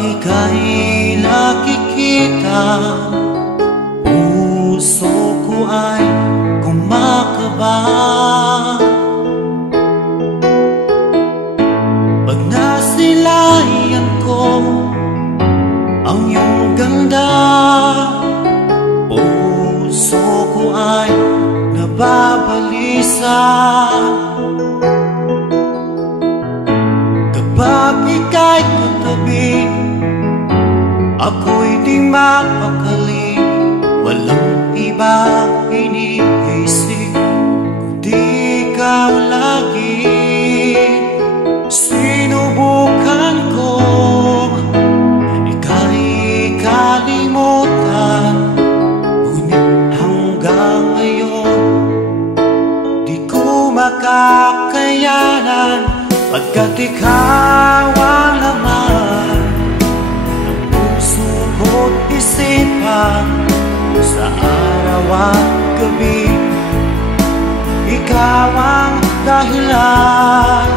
ika'y nakikita, puso ko ay kumakaba. Pag nasilayan ko ang iyong ganda, puso ko ay nababalisa. Kapag ika'y katabi, ako'y di mapakali. Walang ibang iniisip kundi ikaw lagi. Sinubukan ko ika'y kalimutan, ngunit hanggang ngayon di ko makakayanan. Pagkat ikaw ang laman ng puso ko't isipan, sa araw at gabi ikaw ang dahilan.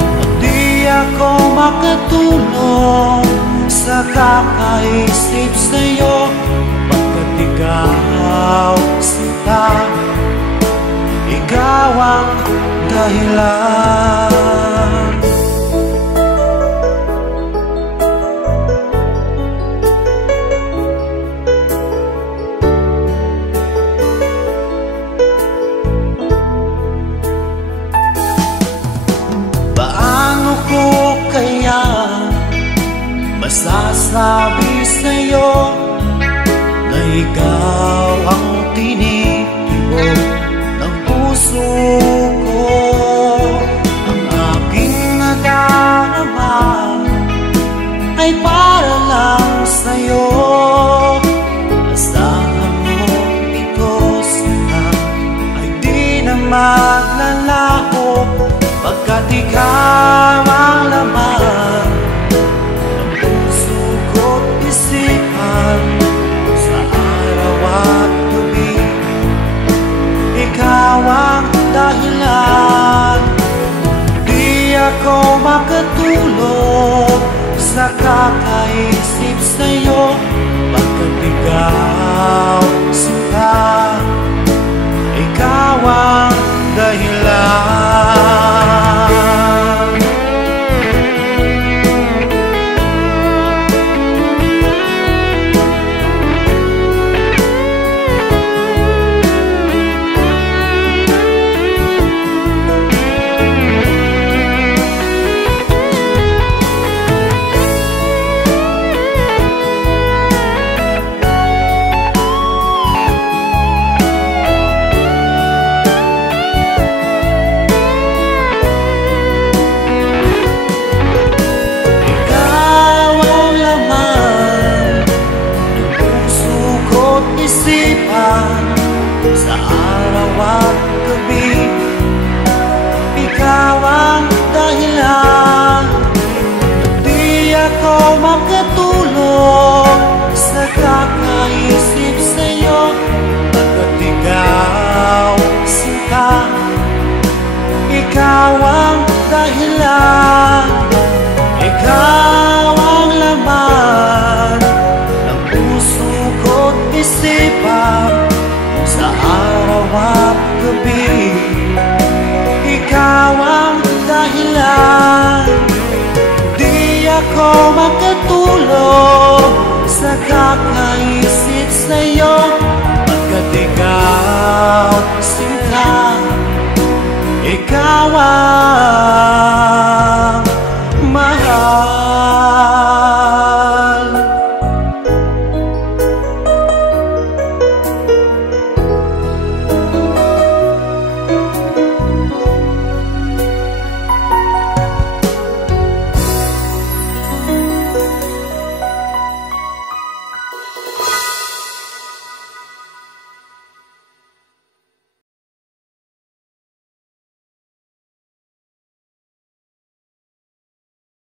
At di ako makatulog sa kakaisip sa'yo, pagkat ikaw sinta, ikaw ang dahilan. Paano ko kaya masasabi sa'yo na ikaw ang tinitibok ng puso ko? Ang aking nadarama ay para lang sa'yo. Asahan mo ito sana ay di na maglalaho, pagkat ikaw ang laman ng puso ko't isipan, sa araw at gabi ikaw ang dahilan. Di ako makatulog sa kakaisip sa'yo, pagkat ikaw sinta, ikaw ang dahilan. Sa araw at gabi ikaw ang dahilan. Di ako makatulog sa kakaisip sa'yo, pagkat ikaw sinta, ikaw ang dahilan. Ikaw ang laman ng puso ko't isipan, sa araw at gabi ikaw ang dahilan. Di ako makatulog sa kakaisip sa'yo, pagkat ikaw sinta, ikaw ang